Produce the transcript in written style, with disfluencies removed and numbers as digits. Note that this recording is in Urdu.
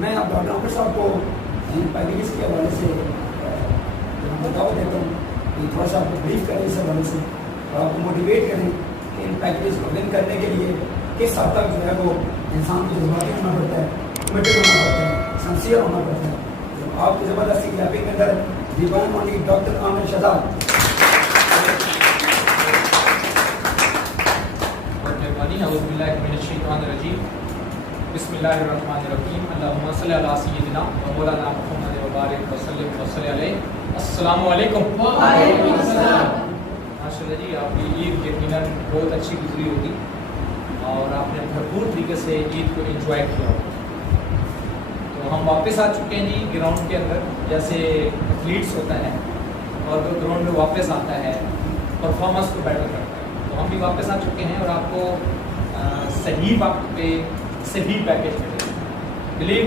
میں اب ڈاکٹر صاحب کو ان پیکیجز کے حوالے سے بتاؤ دیتا ہوں کہ تھوڑا سا آپ کو بریف کریں اس حوالے سے اور آپ کو موٹیویٹ کریں کہ ان پیکیجز کو ون کرنے کے لیے کس حد تک جو ہے وہ انسان کو جذباتی ہونا پڑتا ہے، کمیٹڈ ہونا پڑتا ہے، سنسیئر ہونا پڑتا ہے. آپ کی زبردستی کلیپنگ کے اندر دی ون اونلی ڈاکٹر عامر شہزاد. اعوذ باللہ من الشیطان الرجیم، بسم اللہ الرحمن الرحیم، اللہم صلی علی سیدنا و مولانا محمد وبارک وسلم وصلی علیہ. السلام علیکم. وعلیکم السلام. ماشاءاللہ جی، آپ کی عید یقیناً بہت اچھی گزری ہوگی اور آپ نے بھرپور طریقے سے عید کو انجوائے کیا ہوگا. تو ہم واپس آ چکے ہیں جی گراؤنڈ کے اندر. جیسے ایتھلیٹس ہوتا ہے اور وہ گراؤنڈ میں واپس آتا ہے پرفارمنس کو بیٹر کرتا ہے، تو ہم بھی واپس آ چکے ہیں اور آپ کو صحیح وقت پہ صحیح پیکیج ملے. بلیو